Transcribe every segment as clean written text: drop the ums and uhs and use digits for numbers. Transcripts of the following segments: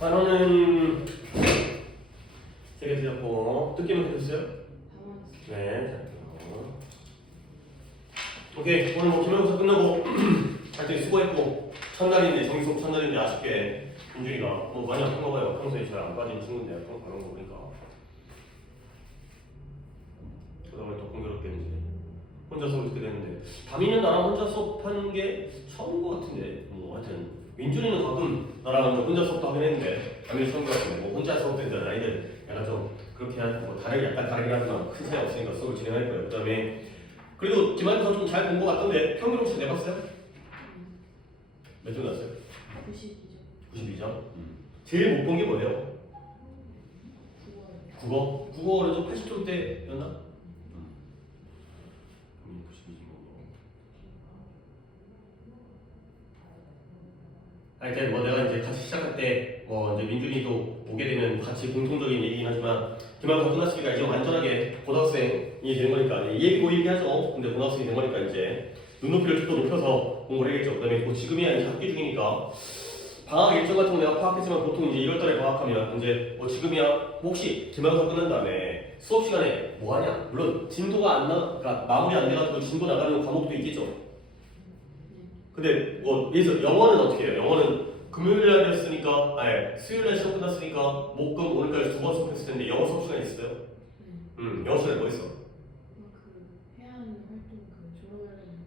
단어는 3개 드렸고 듣기는 됐어요? 네. 오케이. 오늘 뭐 기말고사 끝나고 하여튼 수고했고 첫날인데 정기 수업 첫날인데 아쉽게 민준이가 뭐 많이 아픈 거 봐요. 평소에 잘 안 빠지는 친구인데 그런 거 보니까 그다음에 더 공교롭게 이제 혼자 수업 듣게 되는데 담이는 나랑 혼자 수업하는 게 처음인 것 같은데 뭐 하여튼 민준이는 가끔 나랑 혼자 수업도 하긴 했는데 담이는 처음 같은데 뭐 혼자 수업 된다는 아이들 약간 좀 그렇게 뭐 약간 다르긴 하지만 큰 차이 없으니까 수업을 진행할 거예요. 그다음에 그래도 기말고사 좀 잘 본 것 같던데 평균 혹시 내봤어요? 몇 점 났어요? 92점. 92점? 제일 못 본 게 뭐예요? 국어? 국어는 좀 80점대였나? 92점. 하여튼 뭐 내가 이제 같이 시작할 때 뭐 이제 민준이도 오게 되면 같이 공통적인 얘기긴 하지만 기말고사 끝났으니까 이제 완전하게 고등학생이 되는 거니까 이 얘기고 얘기하죠. 근데 고등학생이 된 거니까 이제 눈높이를 좀 더 높여서 공부를 해야겠죠. 그 다음에 뭐 지금이야 이제 학기 중이니까 방학 일정 같은 거 내가 파악했지만 보통 이제 1월달에 방학하면 이제 뭐 지금이야 혹시 기말고사 끝난 다음에 수업 시간에 뭐 하냐? 물론 진도가 안 그러니까 마무리 안 돼가지고 진도 나가는 과목도 있겠죠. 근데 뭐 예를 영어는 어떻게 해요? 영어는 금요일 날이었으니까 수요일 날 시험 끝났으니까 목금 오늘까지 2번 수업했을 텐데 영어 수업 시간 있어요? 영어 시간에 뭐 했어? 해안 활동 졸업하는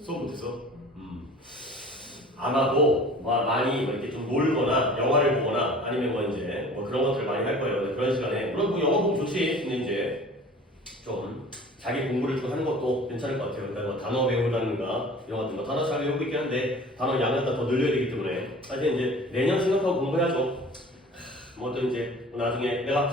수업 못했어? 아마도 많이 이렇게 좀 놀거나 영화를 보거나 아니면 뭐 이제 뭐 그런 것들을 많이 할 거예요. 그런 시간에 물론 뭐 영어 보면 좋지. 근데 이제 좀 자기 공부를 좀 하는 것도 괜찮을 것 같아요. 그러니까 뭐 단어 배우라든가 이런 것들 뭐 단어 잘 배우고 있긴 한데 단어 양을 더 늘려야 되기 때문에 하여튼 이제 내년 생각하고 공부해야죠. 뭐 또 이제 나중에 내가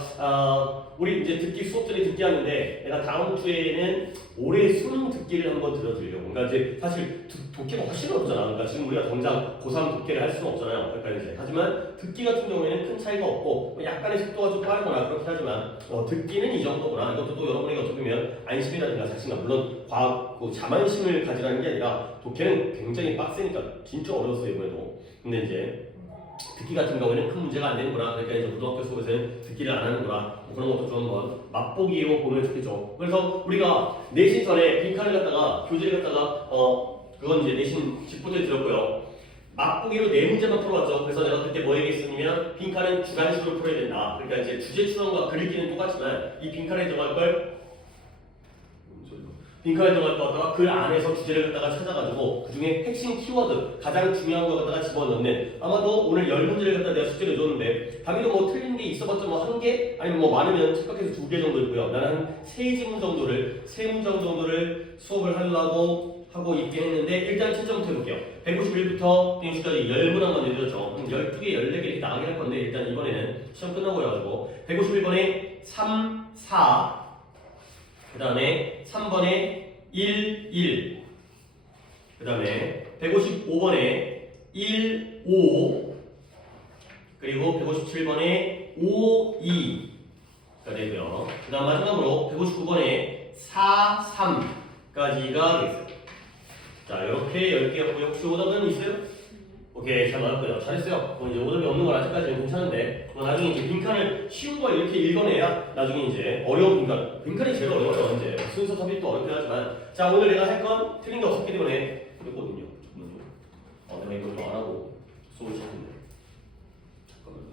우리 이제 듣기 수업들이 듣기 하는데 내가 다음 주에는 올해 수능 듣기를 한번 들어드리려고. 그러니까 이제 사실 독해가 훨씬 어렵잖아. 그러니까 지금 우리가 당장 고3 독해를 할 수는 없잖아요. 그러니까 이제 하지만 듣기 같은 경우에는 큰 차이가 없고 약간의 속도가 좀 빠르거나 그렇긴 하지만 듣기는 이 정도구나. 이것도 또 여러분에게 어떻게 보면 안심이라든가 자신감, 물론 과학 자만심을 가지라는 게 아니라 독해는 굉장히 빡세니까 진짜 어려웠어요 이번에도. 근데 이제 듣기 같은 경우에는 큰 문제가 안 되는구나. 그러니까 이제 고등학교 수업에서는 듣기를 안 하는구나. 뭐 그런 것도 좀 한번 맛보기로 보면 좋겠죠. 그래서 우리가 내신 전에 빈칸을 갖다가 교재를 갖다가 그건 이제 내신 집부터 들었고요. 맛보기로 4문제만 풀어봤죠. 그래서 내가 그때 뭐 얘기했었냐면 빈칸은 주관식으로 풀어야 된다. 그러니까 이제 주제 추론과 글읽기는 똑같지만 이 빈칸에 들어갈 걸 빈칸에 들어갈 거 갖다가 그 안에서 주제를 갖다가 찾아가지고 그 중에 핵심 키워드 가장 중요한 거 갖다가 집어넣는 아마도 오늘 10문제를 갖다 내가 숙제를 줬는데 담임도 뭐 틀린 게 있어봤자 뭐 1개 아니면 뭐 많으면 착각해서 2개 정도 있고요. 나는 한 3지문 정도를 3문장 정도를 수업을 하려고 하고 있긴 했는데 일단 채점부터 해볼게요. 151부터 160까지 10문항만 내드렸죠. 12개, 14개 이렇게 나가긴 할 건데 일단 이번에는 시험 끝나고 해가지고 151번에 3, 4 그 다음에 3번에 1, 1 그 다음에 155번에 1, 5 그리고 157번에 5, 2가 되고요. 그 다음 마지막으로 159번에 4, 3까지가 되겠어요. 자 이렇게 10개였고 혹시 오답은 있어요? 오케이 잘 맞았고요. 잘했어요. 이제 오답이 없는 건 아직까지는 괜찮은데 나중에 이제 빈칸을 쉬운 걸 이렇게 읽어내야 나중에 이제 어려운 빈칸이 제일 어려워요. 이제 순서 삽입도 어렵긴 하지만 자 오늘 내가 할 건 틀린 게 없었기 때문에 그랬거든요. 내가 이걸 좀 안 하고 수업을 시작했네. 잠깐만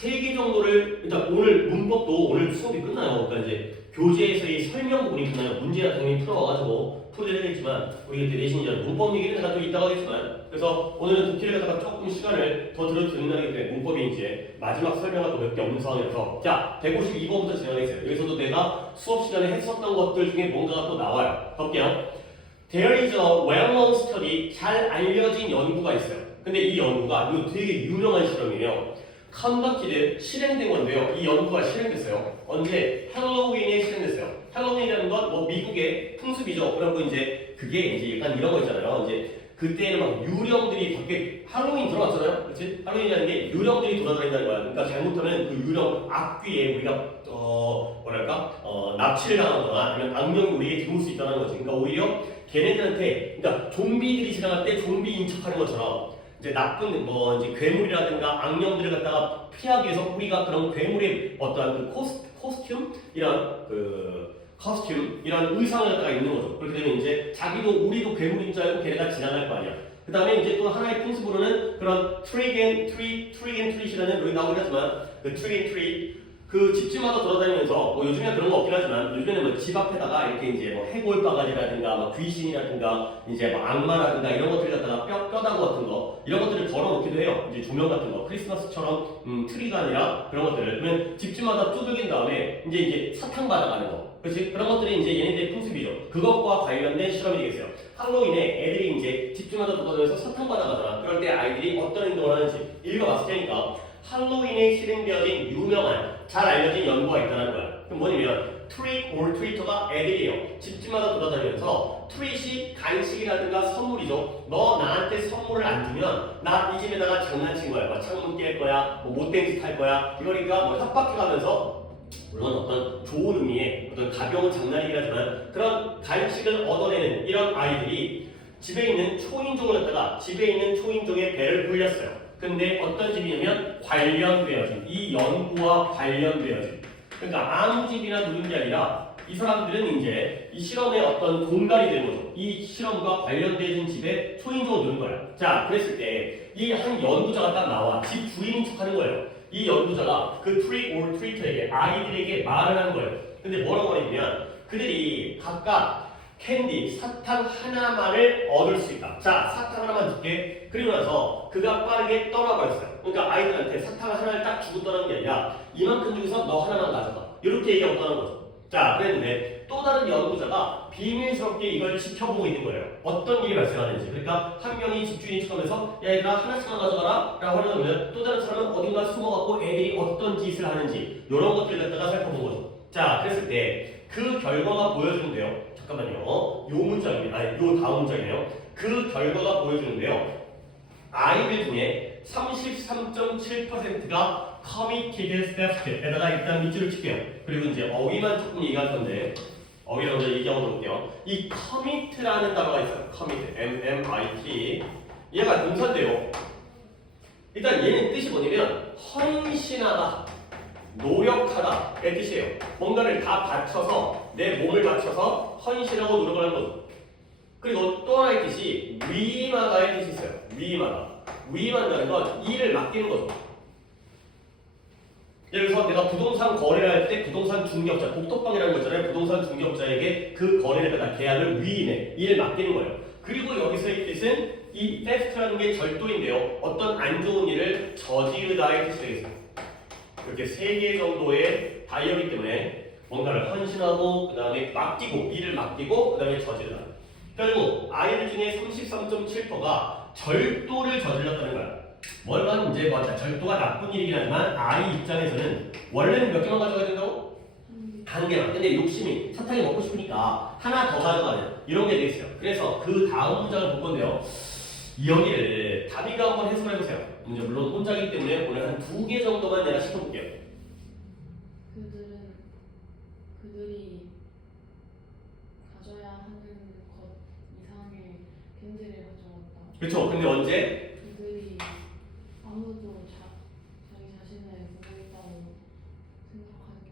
3개 정도를 일단 오늘 문법도 오늘 수업이 끝나요. 그러니까 이제 교재에서의 설명 부분이 끝나요. 문제가 당연히 풀어와가지고 풀이를 해야겠지만 우리 그때 내신 이제 문법 얘기는 내가 또 이따가 하겠지만 그래서 오늘은 듣기를 갖다가 조금 시간을 더 들어드리는 날이기 때문에 문법이 이제 마지막 설명하고 몇 개 없는 상황이라서 자 152번부터 진행하겠어요. 여기서도 내가 수업 시간에 했었던 것들 중에 뭔가가 또 나와요. 볼게요. There is a well-known study 잘 알려진 연구가 있어요. 근데 이 연구가 이거 되게 유명한 실험이에요. 컨덕티드 실행된 건데요. 이 연구가 실행됐어요. 언제? 할로윈에 실행됐어요. 할로윈이라는 건 뭐 미국의 풍습이죠. 그리고 이제 그게 이제 약간 이런 거 있잖아요. 이제 그때는 막 유령들이 밖에 할로윈 들어왔잖아요. 그렇지? 할로윈이라는 게 유령들이 돌아다닌다는 거야. 그러니까 잘못하면 그 유령 앞귀에 우리가 뭐랄까 납치를 당하거나 아니면 악령이 우리에게 들어올 수 있다는 거지. 그러니까 오히려 걔네들한테 그러니까 좀비들이 지나갈 때 좀비인 척하는 것처럼 이제 나쁜 뭐 이제 괴물이라든가 악령들을 갖다가 피하기 위해서 우리가 그런 괴물의 어떠한 그 코스튬 이런 그 커스튬 이런 의상을 갖다가 입는 거죠. 그렇게 되면 이제 자기도 우리도 괴물인 줄 알고 걔네가 지나갈 거 아니야. 그 다음에 이제 또 하나의 풍습으로는 그런 트릭 앤 트릿이라는 여기 나오긴 하지만 그 트릭 앤 트릿 그 집집마다 돌아다니면서 뭐 요즘에 그런 거 없긴 하지만 요즘에는 뭐 집 앞에다가 이렇게 이제 뭐 해골바가지라든가 뭐 귀신이라든가 이제 뭐 악마라든가 이런 것들 갖다가 뼈다구 같은 거 이런 것들을 걸어놓기도 해요. 이제 조명 같은 거 크리스마스처럼 트리가 아니라 그런 것들을 그러면 집집마다 두들긴 다음에 이제 사탕 받아가는 거. 그렇지? 그런 것들이 이제 얘네들의 풍습이죠. 그것과 관련된 실험이 되겠어요. 할로윈에 애들이 이제 집집마다 돌아다니면서 사탕 받아가잖아. 그럴 때 아이들이 어떤 행동을 하는지 읽어봤을 테니까 할로윈에 실행되어진 유명한 잘 알려진 연구가 있다는 거야. 그럼 뭐냐면 트릭 or 트리터가 애들이에요. 집집마다 돌아다니면서 트릿이 간식이라든가 선물이죠. 너 나한테 선물을 안 주면 나 이 집에다가 장난친 거야. 뭐 창문 깰 거야, 뭐 못된 짓 할 거야. 이거니까 뭐 협박해가면서 물론 어떤 좋은 의미의 어떤 가벼운 장난이긴 하지만 그런 간식을 얻어내는 이런 아이들이 집에 있는 초인종을 갖다가 집에 있는 초인종에 배를 불렸어요. 근데 어떤 집이냐면 관련되어진 이 연구와 관련되어진 그러니까 아무 집이나 누른 게 아니라 이 사람들은 이제 이 실험의 어떤 공간이 되는 거죠. 이 실험과 관련되어진 집에 초인종을 누른 거야. 자, 그랬을 때 이 한 연구자가 딱 나와 집 주인인 척하는 거예요. 이 연구자가 그 트릭 or 트리터에게 아이들에게 말을 하는 거예요. 근데 뭐라고 하냐면 그들이 각각 캔디, 사탕 하나만을 얻을 수 있다. 자, 사탕 하나만 줄게. 그리고 나서 그가 빠르게 떠나버렸어요. 그러니까 아이들한테 사탕 하나를 딱 주고 떠나는 게 아니라 이만큼 중에서 너 하나만 가져가. 이렇게 얘기하고 떠나는 거죠. 자, 그랬는데 또 다른 연구자가 비밀스럽게 이걸 지켜보고 있는 거예요. 어떤 일이 발생하는지. 그러니까 한 명이 집주인인 척하면서 야 얘들아 하나씩만 가져가라 라고 하려면 또 다른 사람은 어딘가 숨어갖고 애들이 어떤 짓을 하는지 이런 것들을 갖다가 살펴본 거죠. 자, 그랬을 때 그 결과가 보여주는데요. 잠깐만요. 요 문장입니다. 아니, 요 다음 문장이네요. 그 결과가 보여주는데요. 아이들 중에 33.7%가 committed theft에다가 일단 밑줄을 칠게요. 그리고 이제 어휘만 조금 얘기할 건데 어휘를 먼저 얘기하고 볼게요. 이 commit라는 단어가 있어요. commit, M-M-I-T. 얘가 동사인데요. 일단 얘는 뜻이 뭐냐면 헌신하다, 노력하다의 뜻이에요. 뭔가를 다 바쳐서 내 몸을 바쳐서 헌신하고 노력을 하는 거죠. 그리고 또 하나의 뜻이 위임하다의 뜻이 있어요. 위임하다. 위임한다는 건 일을 맡기는 거죠. 예를 들어서 내가 부동산 거래를 할 때 부동산 중개업자, 복덕방이라는 거 있잖아요. 부동산 중개업자에게 그 거래를 갖다 계약을 위임해, 일을 맡기는 거예요. 그리고 여기서의 뜻은 이 theft라는 게 절도인데요. 어떤 안 좋은 일을 저지르다의 뜻이 되겠습니다. 이렇게 3개 정도의 다이어기 때문에 뭔가를 헌신하고 그 다음에 맡기고 일을 맡기고 그 다음에 저지르다. 그리고 아이들 중에 33.7%가 절도를 저질렀다는 거야. 물론 이제 맞아 절도가 나쁜 일이긴 하지만 아이 입장에서는 원래는 몇 개만 가져가야 된다고? 한 개만. 근데 욕심이 사탕이 먹고 싶으니까 하나 더 가져가는 이런 게 돼 있어요. 그래서 그 다음 문장을 볼 건데요. 여기를 다비가 한번 해석을 해보세요. 이제 물론 혼자이기 때문에 오늘 한 2개 정도만 내가 시켜볼게요. 그들이 가져야 하는 것 이상의 캔디를 가져왔다. 그렇죠. 근데 언제? 그들이 아무도 자기 자신을 보고 있다고 생각하기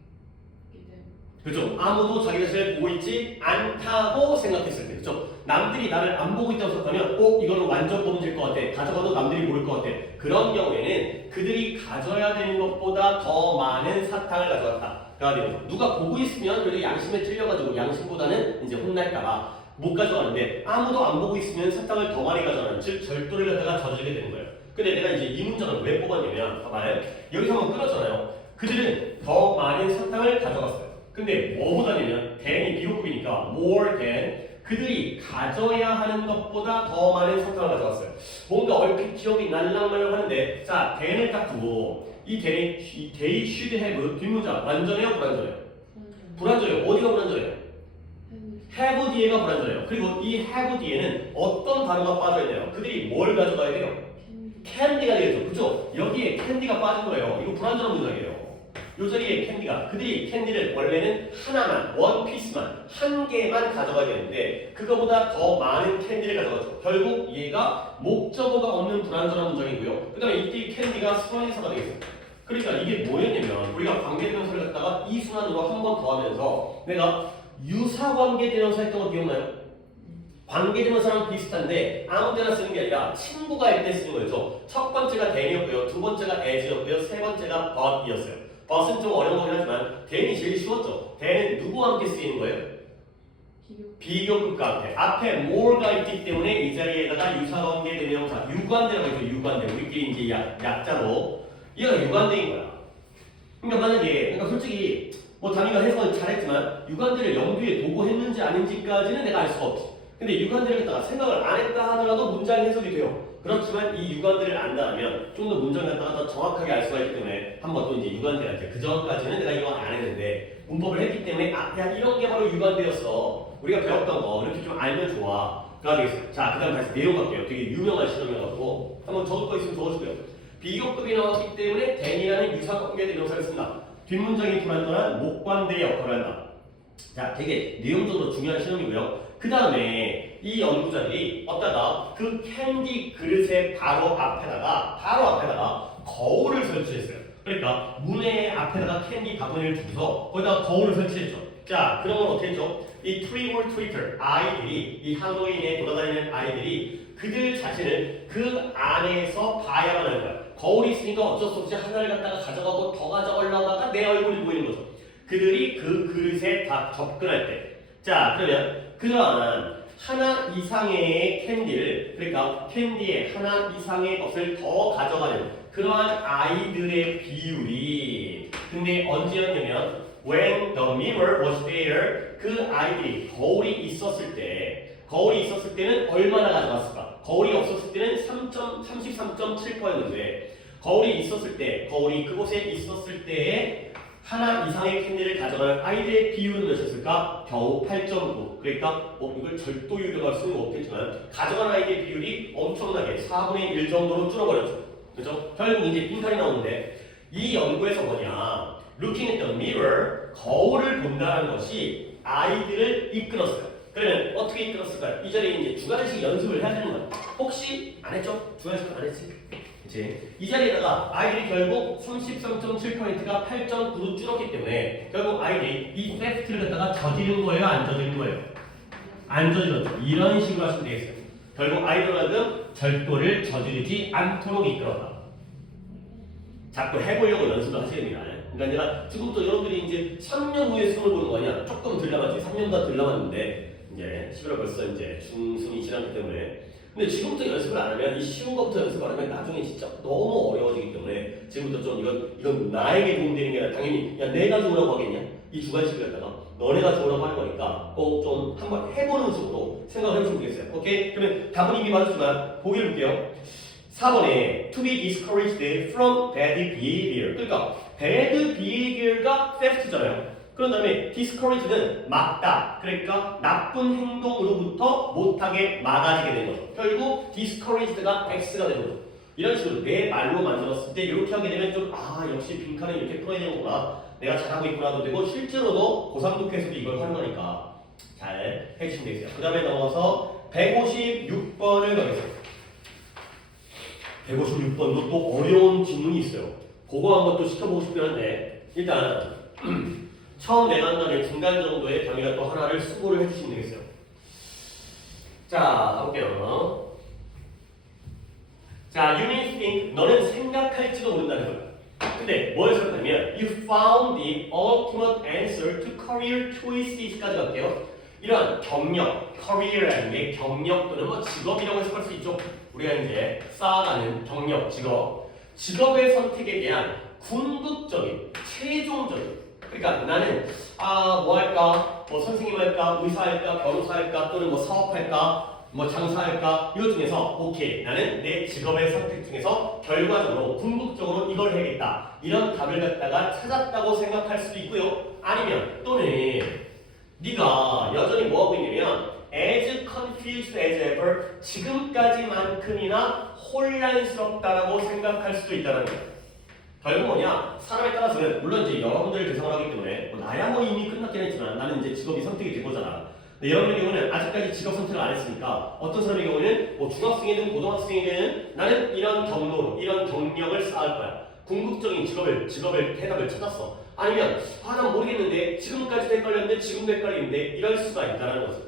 때문에. 그렇죠. 아무도 자기 자신을 보고 있지 않다고 생각했을 때, 그렇죠. 남들이 나를 안 보고 있다고 생각하면, 이거는 완전 범죄일 것 같아. 가져가도 남들이 모를 것 같아. 그런 경우에는 그들이 가져야 되는 것보다 더 많은 사탕을 가져갔다.가 되는 거죠. 누가 보고 있으면 그래도 양심에 찔려가지고 양심보다는 이제 혼날까봐 못 가져가는데 아무도 안 보고 있으면 사탕을 더 많이 가져가는, 즉 절도를 갖다가 저지르게 되는 거예요. 근데 내가 이제 이 문장을 왜 뽑았냐면, 봐봐요. 여기서 한번 끊었잖아요. 그들은 더 많은 사탕을 가져갔어요. 근데 뭐보다냐면 than이 비호급이니까 more than 그들이 가져야 하는 것보다 더 많은 사탕을 가져갔어요. 뭔가 얼핏 기억이 날랑말랑 하는데 자 than을 딱 두고 이 they should have 뒷문장 완전해요 불완전해요? 불완전해요. 어디가 불완전해요? have 뒤에가 불완전해요. 그리고 이 have 뒤에는 어떤 단어가 빠져있나요? 그들이 뭘 가져가야 돼요? 캔디가 되겠죠. 그죠? 여기에 캔디가 빠진 거예요. 이거 불완전한 문장이에요. 요 자리에 캔디가 그들이 캔디를 원래는 하나만 원 피스만 한 개만 가져가야 되는데 그거보다 더 많은 캔디를 가져가죠. 결국 얘가 목적어가 없는 불완전한 문장이고요. 그 다음에 이때 캔디가 순환해서가 되겠어요. 그러니까 이게 뭐였냐면 우리가 관계대명사를 갖다가 이 순환으로 한 번 더 하면서 내가 유사관계대명사 했던 거 기억나요? 관계대명사랑 비슷한데 아무 때나 쓰는 게 아니라 친구가 할 때 쓰는 거였죠. 첫 번째가 then이었고요. 두 번째가 as였고요. 세 번째가 but이었어요. but은 좀 어려운 거긴 하지만 then이 제일 쉬웠죠. then은 누구와 함께 쓰이는 거예요? 비교급과 함께. 앞에 more가 있기 때문에 이 자리에다가 유사관계대명사 유관대라고 했죠. 유관대. 우리끼리 이제 약자로 얘가 유관대인 거야. 그러니까 만약에 그러니까 솔직히 뭐 담임가 해석은 잘했지만 유관대를 염두에 두고 했는지 아닌지까지는 내가 알 수가 없지. 근데 유관대를 갖다가 생각을 안 했다 하더라도 문장 해석이 돼요. 그렇지만 이 유관대를 안다면 좀 더 문장 갖다가 더 정확하게 알 수가 있기 때문에 한번 또 이제 유관대가 이제 그 전까지는 내가 이거 안 했는데 문법을 했기 때문에 아, 야 이런 게 바로 유관대였어. 우리가 배웠던 거 이렇게 좀 알면 좋아. 가 되겠어요. 자, 그다음 다시 내용 갈게요. 되게 유명한 실험이어가지고 한번 적을 거 있으면 적어주고요. 비교급이 나왔기 때문에 then이라는 유사관계대명사를 쓴다. 뒷문장이 불완전한 목관대의 역할을 한다. 자, 되게 내용적으로 중요한 실험이고요. 그 다음에 이 연구자들이 어디다가 그 캔디 그릇의 바로 앞에다가 거울을 설치했어요. 그러니까 문의 앞에다가 캔디 바구니를 두고서 거기다가 거울을 설치했죠. 자, 그런 건 어떻게 했죠? 이 트리트 아이들이 이 할로윈에 돌아다니는 아이들이 그들 자신을 그 안에서 봐야만 하는 거야. 거울이 있으니까 어쩔 수 없이 하나를 갖다가 가져가고 더 가져가려다가 내 얼굴이 보이는 거죠. 그들이 그 그릇에 다 접근할 때. 자, 그러면 그러한 하나 이상의 캔디를 그러니까 캔디의 하나 이상의 것을 더 가져가는 그러한 아이들의 비율이 근데 언제였냐면 when the mirror was there 그 아이들이 거울이 있었을 때는 얼마나 가져갔을까? 거울이 없었을 때는 33.7%였는데 거울이 있었을 때 거울이 그곳에 있었을 때에 하나 이상의 캔디를 가져가는 아이들의 비율은 몇이었을까? 겨우 8.9. 그러니까 뭐 이걸 절도율이라고 할 수는 없겠지만 가져가는 아이들의 비율이 엄청나게 4분의 1 정도로 줄어버렸죠. 그렇죠? 결국 이제 빈칸이 나오는데 이 연구에서 뭐냐? Looking at the mirror, 거울을 본다는 것이 아이들을 이끌었어요. 그러면 어떻게 이끌었을까요? 이 자리에 이제 주관식 연습을 해야 되는 거야. 혹시 안 했죠? 주관식 안 했지? 이 자리에다가 아이들이 결국 33.7%가 8.9로 줄었기 때문에 결국 아이들이 이 팩트를 갖다가 저지른 거예요? 안 저지른 거예요? 안 저질렀죠. 이런 식으로 하시면 되겠어요. 결국 아이들은 절도를 저지르지 않도록 이끌었다. 자꾸 해보려고 연습을 하셔야 됩니다. 그러니까 내가 지금부터 여러분들이 이제 3년 후에 수능을 보는 거 아니야? 조금 덜 남았지. 3년 더 덜 남았는데 이제 11월 벌써 이제 중순이 지났기 때문에 근데 지금부터 연습을 안 하면 이 쉬운 것부터 연습을 안 하면 나중에 진짜 너무 어려워지기 때문에 지금부터 좀 이건 나에게 도움되는 게 아니라 당연히 야 내가 좋으라고 하겠냐? 이 주관식을 갖다가 너네가 좋으라고 하는 거니까 꼭 좀 한번 해보는 식으로 생각을 해보시면 되겠어요. 오케이? 그러면 답은 이미 맞았지만 보기를 볼게요. 4번에 to be discouraged from bad behavior 그러니까 bad behavior가 theft잖아요. 그런 다음에 discourage는 막다. 그러니까 나쁜 행동으로부터 못하게 막아지게 되는 거죠. 결국 discouraged가 X가 되는 거죠. 이런 식으로 내 말로 만들었을 때 이렇게 하게 되면 좀 역시 빈칸을 이렇게 풀어야 되는구나. 내가 잘하고 있구나도 되고 실제로도 고3독해서도 이걸 하는 거니까 잘 해주시면 되겠어요. 그 다음에 넘어가서 156번을 가겠습니다. 156번도 또 어려운 질문이 있어요. 그거 한번 또 시켜보고 싶긴 한데 일단 처음 내만날에 중간 정도의 단위가 또 하나를 수고를 해주시면 되겠어요. 자, 가볼게요. 자, you may think 너는 생각할지도 모른다는 거예요. 근데 뭘 생각하면 you found the ultimate answer to career choices까지 갈게요. 이런 경력, career라는 게 경력 또는 뭐 직업이라고 해석할 수 있죠. 우리가 이제 쌓아가는 경력, 직업의 선택에 대한 궁극적인, 최종적인 그러니까 나는 뭐 할까? 뭐 선생님 할까? 의사 할까? 변호사 할까? 또는 뭐 사업할까? 뭐 장사할까? 이것 중에서 오케이 나는 내 직업의 선택 중에서 결과적으로 궁극적으로 이걸 해야겠다 이런 답을 갖다가 찾았다고 생각할 수도 있고요. 아니면 또는 네가 여전히 뭐하고 있냐면 as confused as ever 지금까지만큼이나 혼란스럽다라고 생각할 수도 있다는 거예요. 결국 뭐냐? 사람에 따라서는 물론 이제 여러분들 대상을 하기 때문에 나야 뭐 이미 끝났긴 했지만 나는 이제 직업이 선택이 된 거잖아. 근데 여러분의 경우는 아직까지 직업 선택을 안 했으니까 어떤 사람의 경우는 뭐 중학생이든 고등학생이든 나는 이런 경로로 이런 경력을 쌓을 거야. 궁극적인 직업의 해답을 찾았어. 아니면 난 모르겠는데 지금까지도 헷갈렸는데 지금도 헷갈리는데 이럴 수가 있다는 거죠.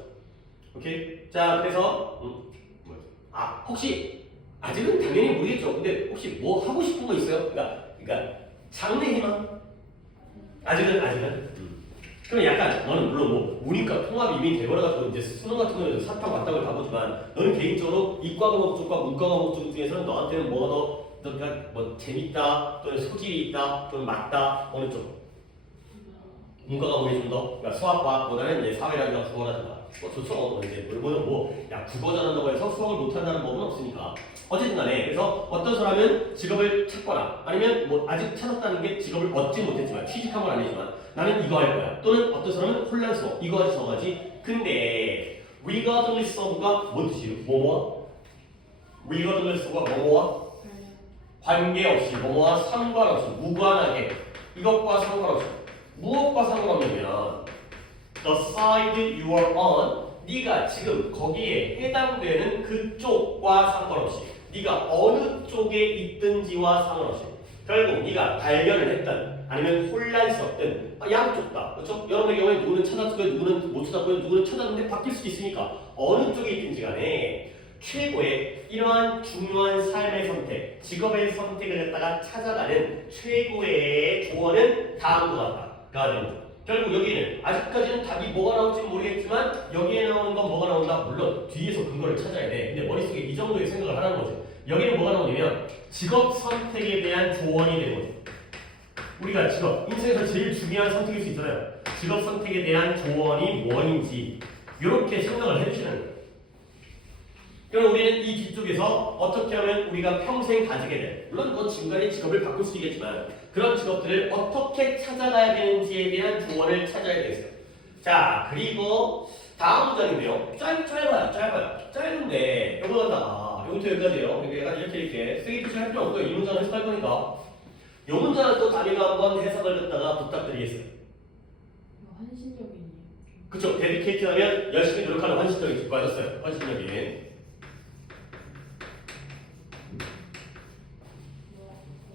오케이? 자 그래서 혹시 아직은 당연히 모르겠죠. 근데 혹시 뭐 하고 싶은 거 있어요? 그러니까 장래 희망? 아직은. 그럼 약간 너는 물론 뭐 문이과 통합이 이미 돼버려가지고 이제 수능 같은 경우는 사탕 맞다고 가보지만 너는 개인적으로 이과 과목 쪽과 문과 과목 쪽 중에서는 너한테는 뭐가 더 뭐 재밌다 또는 소질이 있다 또는 맞다 어느 쪽? 문과 과목이 좀 더 그러니까 수학 과학보다는 이제 사회라든가 국어라든가 좋죠. 이제 야 국어 잘한다고 해서 수학을 못한다는 법은 없으니까 어쨌든 간에 그래서 어떤 사람은 직업을 찾거나 아니면 뭐 아직 찾았다는 게 직업을 얻지 못했지만 취직한 건 아니지만 나는 이거 할 거야 또는 어떤 사람은 혼란스러워 이거 하지 저거 하지 근데 regardless of가 뭔 뜻이에요? 뭐뭐와? regardless of가 뭐뭐와? 관계없이 뭐뭐와 상관없이 무관하게 이것과 상관없이 무엇과 상관없냐면 the side you are on 네가 지금 거기에 해당되는 그쪽과 상관없이 네가 어느 쪽에 있든지와 상관없이 결국 네가 발견을 했든 아니면 혼란스럽든 양쪽 다 그렇죠? 여러분의 경우에 누구는 찾았고요 누구는 못 찾았고요 누구는 찾았는데 바뀔 수도 있으니까 어느 쪽에 있든지 간에 최고의 이러한 중요한 삶의 선택 직업의 선택을 갖다가 찾아가는 최고의 조언은 다음과 같다가 되는 거죠. 결국 여기는 아직까지는 답이 뭐가 나올지 모르겠지만 여기에 나오는 건 뭐가 나온다? 물론 뒤에서 근거를 찾아야 돼. 근데 머릿속에 이 정도의 생각을 하는 거죠. 여기는 뭐가 나오냐면 직업 선택에 대한 조언이 되는 거죠. 우리가 직업, 인생에서 제일 중요한 선택일 수 있잖아요. 직업 선택에 대한 조언이 뭐인지 이렇게 생각을 해주시는 거예요. 그럼 우리는 이 뒤쪽에서 어떻게 하면 우리가 평생 가지게 돼. 물론 뭐 중간에 직업을 바꿀 수도 있겠지만 그런 직업들을 어떻게 찾아가야 되는지에 대한 조언을 찾아야 되겠어요. 자 그리고 다음 문장인데요. 짧아요. 짧은데 이거 갖다가 여기부터 여기까지예요. 약간 이렇게 쓰기표시 할 필요 없고요. 이 문장을 해석할 거니까 이 문장을 또 다리가 한번 해석을 갖다가 부탁드리겠어요. 환신적이네요. 그쵸. 데디케이트 하면 열심히 노력하는 환신적인 맞았어요. 환신적인.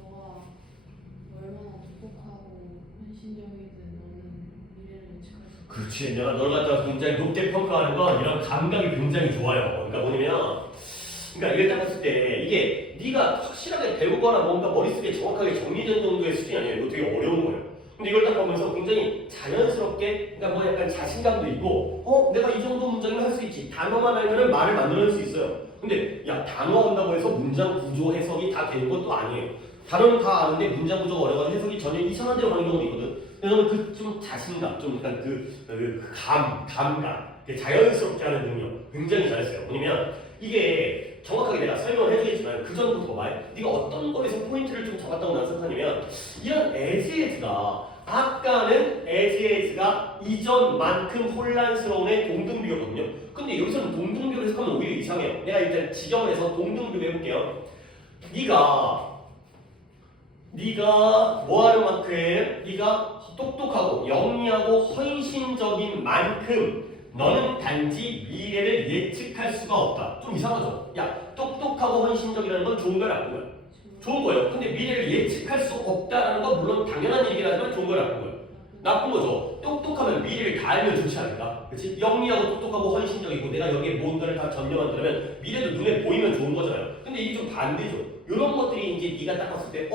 너가 얼마나 똑똑하고 헌신적이든 너는 미래를 예측할 수 없어. 그렇지. 내가 널 갖다가 굉장히 높게 평가하는 건 이런 감각이 굉장히 좋아요. 그러니까 뭐냐면 이걸 딱 봤을 때 이게 네가 확실하게 배우거나 뭔가 머릿속에 정확하게 정리된 정도의 수준이 아니에요. 이거 되게 어려운 거예요. 근데 이걸 딱 보면서 굉장히 자연스럽게 그러니까 뭐 약간 자신감도 있고 내가 이 정도 문장이면 할 수 있지. 단어만 알면은 말을 만들어낼 수 있어요. 근데 야 단어 한다고 해서 문장 구조 해석이 다 되는 것도 아니에요. 단어는 다 아는데 문장 구조가 어려가지고 해석이 전혀 이상한 데로 가는 경우도 있거든. 근데 저는 그 좀 자신감, 좀 약간 감각, 자연스럽게 하는 능력 굉장히 잘했어요. 뭐냐면 이게 정확하게 내가 설명을 해주겠지만 그 전부터 말 네가 어떤 거에서 포인트를 좀 잡았다고 난 생각하냐면 이런 에즈에즈가 아까는 에즈에즈가 이전만큼 혼란스러운 애 동등비교거든요. 근데 여기서는 동등비교를 해석하면 오히려 이상해요. 내가 일단 지정을 해서 동등비교 해볼게요. 네가 뭐하는 만큼 네가 똑똑하고 영리하고 헌신적인 만큼 너는 단지 미래를 예측할 수가 없다. 좀 이상하죠? 야 똑똑하고 헌신적이라는 건 좋은 거야 나쁜 거야? 좋은 거예요. 근데 미래를 예측할 수 없다라는 건 물론 당연한 얘기긴 하지만 좋은 거야 나쁜 거야? 나쁜 거죠. 똑똑하면 미래를 다 알면 좋지 않을까? 그렇지? 영리하고 똑똑하고 헌신적이고 내가 여기에 뭔가를 다 점령한다면 미래도 눈에 보이면 좋은 거잖아요. 근데 이게 좀 반대죠. 이런 것들이 이제 네가 딱 봤을 때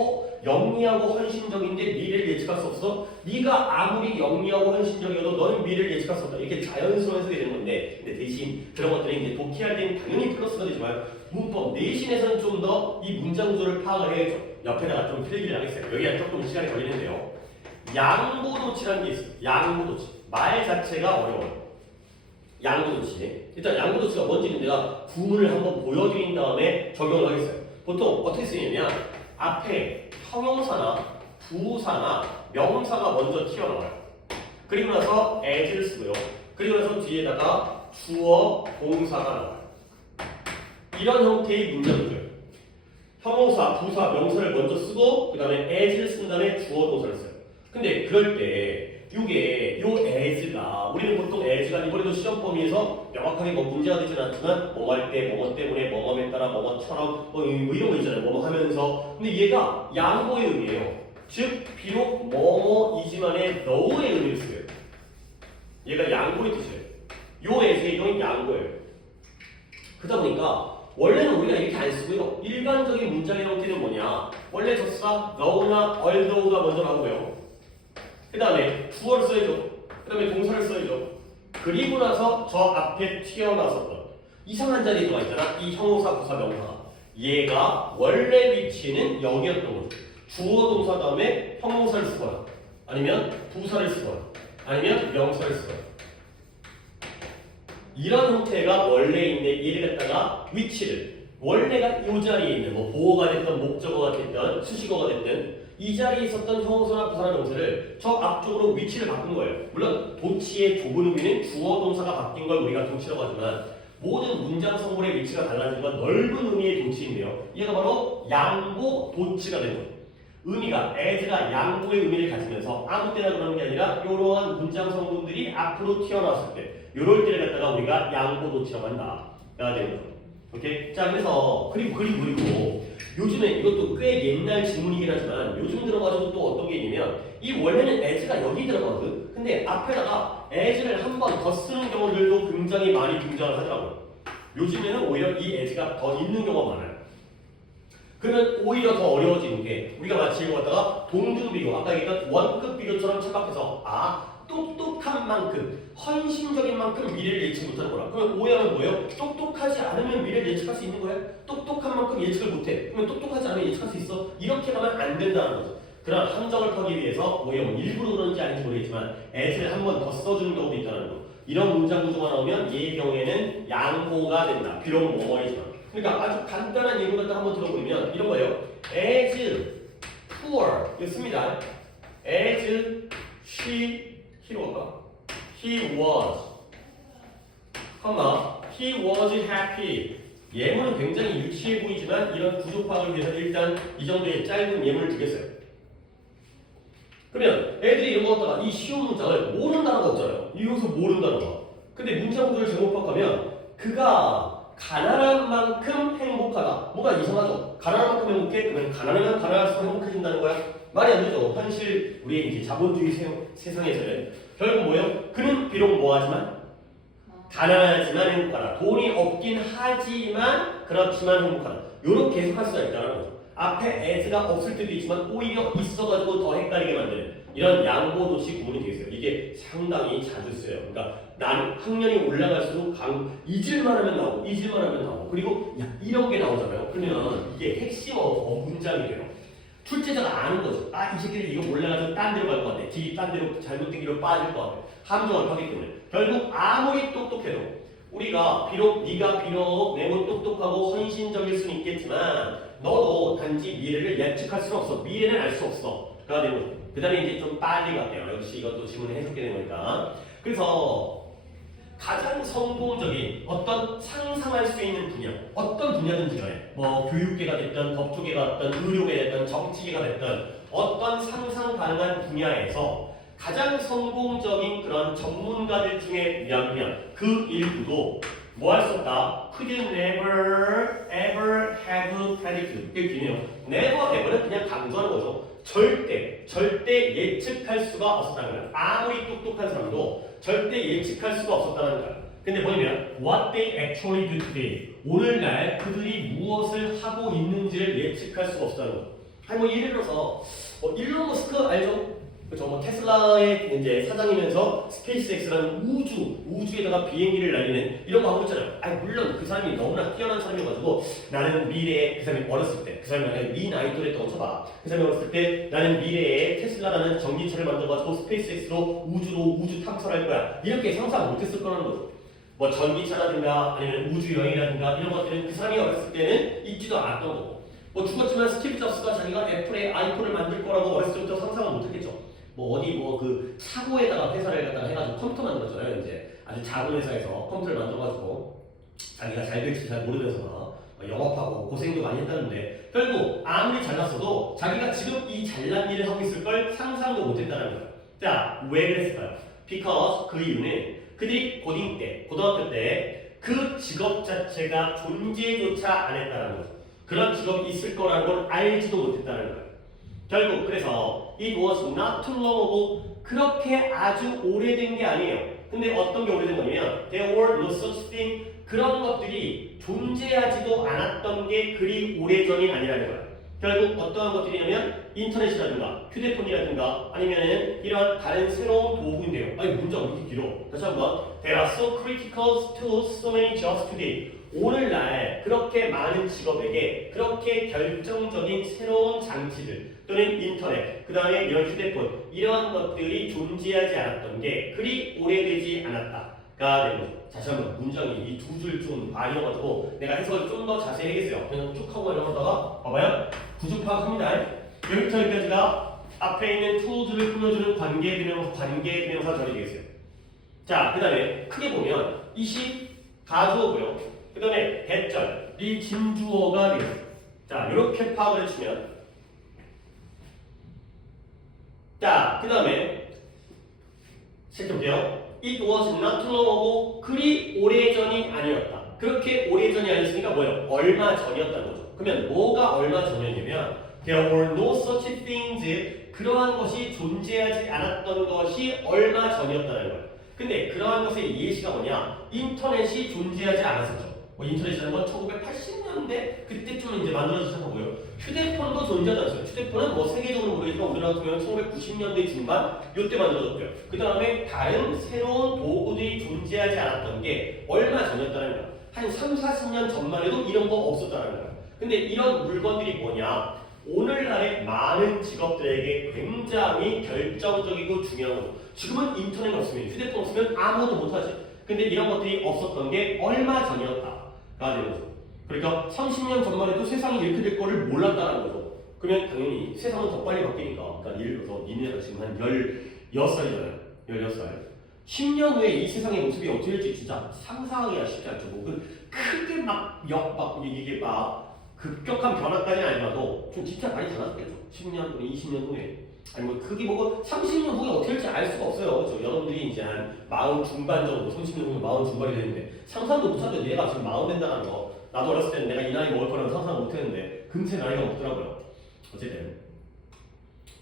영리하고 헌신적인데 미래를 예측할 수 없어? 네가 아무리 영리하고 헌신적이어도 너는 미래를 예측할 수 없다. 이렇게 자연스러운 해석이 되는 건데 근데 대신 그런 것들이 이제 독해할 때는 당연히 플러스가 되지만 문법 내신에서는 좀 더 이 문장 구조를 파악을 해야죠. 옆에다가 좀 필기를 하겠어요. 여기가 조금 시간이 걸리는데요. 양보도치라는 게 있어요. 양보도치. 말 자체가 어려워요. 양보도치. 일단 양보도치가 뭔지는 내가 구문을 한번 보여드린 다음에 적용을 하겠어요. 보통 어떻게 쓰냐면 앞에 형용사나 부사나 명사가 먼저 튀어나와요. 그리고 나서 as를 쓰고요. 그리고 나서 뒤에다가 주어, 동사가 나와요. 이런 형태의 문장들을 형용사, 부사, 명사를 먼저 쓰고 그 다음에 as를 쓴 다음에 주어 동사를 써요. 근데 그럴 때 요게 요 as가 우리는 보통 as가 이번에도 시험 범위에서 명확하게 뭐 문제가 되진 않지만 뭐 할 때 뭐뭐 때문에 뭐뭐에 따라 뭐뭐처럼 뭐 이런 거 있잖아요. 뭐뭐 하면서 근데 얘가 양보의 의미예요. 즉 비록 뭐뭐이지만의 너의 의미를 써요. 얘가 양보의 뜻이에요. 요 as의 이건 양보예요. 그러다 보니까 원래는 우리가 이렇게 안 쓰고요. 일반적인 문장의 형태는 뭐냐? 원래 접수가 너나 although가 먼저 나오고요. 그 다음에 주어를 써야죠. 그 다음에 동사를 써야죠. 그리고 나서 저 앞에 튀어나왔었던 이상한 자리에 들어가 있잖아. 이 형용사, 부사, 명사가. 얘가 원래 위치는 여기였던 거죠. 주어, 동사 다음에 형용사를 쓰거나 아니면 부사를 쓰거나 아니면 명사를 쓰거나 이런 형태가 원래 있는 얘를 갖다가 위치를 원래가 이 자리에 있는 뭐 보어가 됐든 목적어가 됐든 수식어가 됐든 이 자리에 있었던 형용사나 부사나 명사를 저 앞쪽으로 위치를 바꾼 거예요. 물론 도치의 좁은 의미는 주어 동사가 바뀐 걸 우리가 도치라고 하지만 모든 문장 성분의 위치가 달라진 건 넓은 의미의 도치인데요. 얘가 바로 양보 도치가 되는 거예요. 의미가 as가 양보의 의미를 가지면서 아무 때나 그러는 게 아니라 이러한 문장 성분들이 앞으로 튀어나왔을 때 이럴 때를 갖다가 우리가 양보 도치라고 한다. 가 되는 거죠. 오케이? 자 그래서 그리고 요즘에 이것도 꽤 옛날 질문이긴 하지만 요즘 들어가지고 또 어떤 게 있냐면 이 원래는 as가 여기 들어가거든. 근데 앞에다가 as를 한 번 더 쓰는 경우들도 굉장히 많이 등장을 하더라고요. 요즘에는 오히려 이 as가 더 있는 경우가 많아요. 그러면 오히려 더 어려워지는 게 우리가 마치 이거 갖다가 동등 비교, 아까 얘기했던 원급 비교처럼 착각해서 똑똑한 만큼, 헌신적인 만큼 미래를 예측 못하는 거라. 그러면 오해하면 뭐예요? 똑똑하지 않으면 미래를 예측할 수 있는 거예요? 똑똑한 만큼 예측을 못해. 그러면 똑똑하지 않으면 예측할 수 있어? 이렇게 가면 안 된다는 거죠. 그런 함정을 퍼기 위해서 오해하면 일부러 그런지 아닌지 모르겠지만 as를 한 번 더 써주는 경우도 있다는 거. 이런 문장 구조가 나오면 얘의 경우에는 양보가 된다. 비록 뭐뭐이지만. 그러니까 아주 간단한 예문 같은 거 한번 들어보면 이런 거예요. as poor 이거 씁니다. as he was he was happy. 예문은 굉장히 유치해 보이지만 이런 구조 파악을 위해서 일단 이 정도의 짧은 예문을 두겠어요. 그러면 애들이 이런 거 갖다가 이 쉬운 문장을 모르는 단어가 없잖아요. 여기서 모르는 단어가. 근데 문장 구조를 잘못 파악하면 그가 가난한 만큼 행복하다. 뭐가 이상하죠? 가난한 만큼 행복해? 그러면 가난하면 가난할수록 행복해진다는 거야? 말이 안 되죠. 현실 우리의 이제 자본주의 세상에서는 결국 뭐예요? 그는 비록 뭐하지만 가난하지만 행복하다. 돈이 없긴 하지만 그렇지만 행복하다. 요렇게 해석할 수가 있다는 거죠. 앞에 as가 없을 때도 있지만 오히려 있어가지고 더 헷갈리게 만드는 이런 양보도시 구문이 되겠어요. 이게 상당히 자주 써요. 그러니까 난 학년이 올라갈수록 잊을만 하면 나오고 그리고 이런 게 나오잖아요. 그러면 이게 핵심 문장이 돼요. 출제자가 아는 거죠. 이 새끼들 이거 몰라가지고 딴 데로 갈 것 같아. 길이 딴 데로 잘못된 길로 빠질 것 같아. 함정을 파기 때문에 결국 아무리 똑똑해도 우리가 비록 네가 비록 매우 똑똑하고 헌신적일 수는 있겠지만 너도 단지 미래를 예측할 수는 없어. 미래는 알 수 없어. 가 되는 거죠. 그 다음에 이제 좀 빨리 갈게요. 역시 이것도 질문을 해석게 된 거니까. 그래서 가장 성공적인 어떤 상상할 수 있는 분야, 어떤 분야든지 간에 뭐 교육계가 됐든 법조계가 됐든 의료계가 됐든 정치계가 됐든 어떤 상상 가능한 분야에서 가장 성공적인 그런 전문가들 중에 의하면 그 일부도 뭐 할 수 없다. could never ever have predicted. 이게 기네요. never ever는 그냥 강조하는 거죠. 절대 예측할 수가 없었다는 거예요. 아무리 똑똑한 사람도 절대 예측할 수가 없었다는 거예요. 근데 뭐냐면 what they actually do today. 오늘날 그들이 무엇을 하고 있는지를 예측할 수가 없었다는 거죠. 아니 뭐 예를 들어서 일론 머스크 알죠? 그렇죠. 뭐 테슬라의 이제 사장이면서 스페이스X라는 우주에다가 비행기를 날리는 이런 거 하고 있잖아요. 물론 그 사람이 너무나 뛰어난 사람이어가지고 나는 미래에 그 사람이 어렸을 때 그 사람이 만약에 네 나이 또래였다고 쳐봐. 그 사람이 어렸을 때 나는 미래에 테슬라라는 전기차를 만들어가지고 스페이스X로 우주 탐사할 거야. 이렇게 상상 못했을 거라는 거죠. 뭐 전기차라든가 아니면 우주 여행이라든가 이런 것들은 그 사람이 어렸을 때는 있지도 않았던 거고. 뭐 죽었지만 스티브 잡스가 자기가 애플의 아이폰을 만들 거라고 어렸을 때부터 상상을 못했겠죠. 뭐 어디 뭐 그 차고에다가 회사를 갖다가 해가지고 컴퓨터 만들었잖아요. 이제 아주 작은 회사에서 컴퓨터를 만들어가지고 자기가 잘 될지 잘 모르면서 영업하고 고생도 많이 했다는데 결국 아무리 잘났어도 자기가 지금 이 잘난 일을 하고 있을 걸 상상도 못했다는 거예요. 자, 왜 그랬을까요? Because 그 이유는 그들이 고딩 때, 고등학교 때 그 직업 자체가 존재조차 안 했다는 거죠. 그런 직업이 있을 거라는 걸 알지도 못했다는 거예요. 결국 그래서 it was not too long ago 그렇게 아주 오래된 게 아니에요. 근데 어떤 게 오래된 거냐면 there were no such thing 그런 것들이 존재하지도 않았던 게 그리 오래전이 아니라는 거예요. 결국 어떠한 것들이냐면 인터넷이라든가 휴대폰이라든가 아니면은 이런 다른 새로운 도구인데요. 아니 문자가 왜 이렇게 길어? 다시 한번 There are so critical to so many jobs today. 오늘날 그렇게 많은 직업에게 그렇게 결정적인 새로운 장치들 또는 인터넷, 그 다음에 이런 휴대폰 이런 것들이 존재하지 않았던 게 그리 오래되지 않았다가 되는 거죠. 다시 한번 문장이 이 두 줄 좀 많이어가지고 내가 해석을 좀 더 자세히 하겠어요. 그냥 쭉 하고 이러다가 봐봐요. 구조 파악합니다. 여기부터 여기까지가 앞에 있는 tools를 꾸며주는 관계대명사 절이 되겠어요. 자, 그 다음에 크게 보면 이시 가주어고요. 그 다음에 대절이 진주어가 되겠어요. 자, 이렇게 파악을 해주면 자, 그 다음에 체크해볼게요. It was not too long ago. 그리 오래전이 아니었다. 그렇게 오래전이 아니었으니까 뭐예요? 얼마 전이었다는 거죠. 그러면 뭐가 얼마 전이었냐면 There were no such things. 그러한 것이 존재하지 않았던 것이 얼마 전이었다는 거예요. 근데 그러한 것의 예시가 뭐냐? 인터넷이 존재하지 않았었죠. 인터넷이라는 건 1980년대 그때쯤 이제 만들어지기 시작하고요. 휴대폰도 존재하지 않았어요. 휴대폰은 뭐 세계적으로 모르겠지만 우리나라 같은 경우는 1990년대 중반 이때 만들어졌고요. 그 다음에 다른 새로운 도구들이 존재하지 않았던 게 얼마 전이었다는 거예요. 한 3, 40년 전만 해도 이런 거 없었다는 거예요. 근데 이런 물건들이 뭐냐? 오늘날의 많은 직업들에게 굉장히 결정적이고 중요한 거죠. 지금은 인터넷 없으면 휴대폰 없으면 아무것도 못하지. 근데 이런 것들이 없었던 게 얼마 전이었다가 되는 거죠. 그러니까 30년 전만 해도 세상이 이렇게 될 거를 몰랐다는 거죠. 그러면 당연히 세상은 더 빨리 바뀌니까. 그러니까 예를 들어서 니네가 지금 한 16살이잖아요. 16살. 10년 후에 이 세상의 모습이 어떻게 될지 진짜 상상하기가 쉽지 않죠. 뭐 크게 이게 막 급격한 변화까지는 아니라도 좀 진짜 많이 달라졌겠죠. 10년 또는 20년 후에. 아니 뭐 크게 보고 30년 후에 어떻게 될지 알 수가 없어요. 그렇죠? 여러분들이 이제 한 40 중반 정도, 30년 후에 40 중반이 되는데 상상도 못하죠. 얘가 지금 40 된다는 거. 나도 어렸을 때는 내가 이 나이 먹을 거라고 상상 못했는데 금세 나이가 먹더라고요. 어쨌든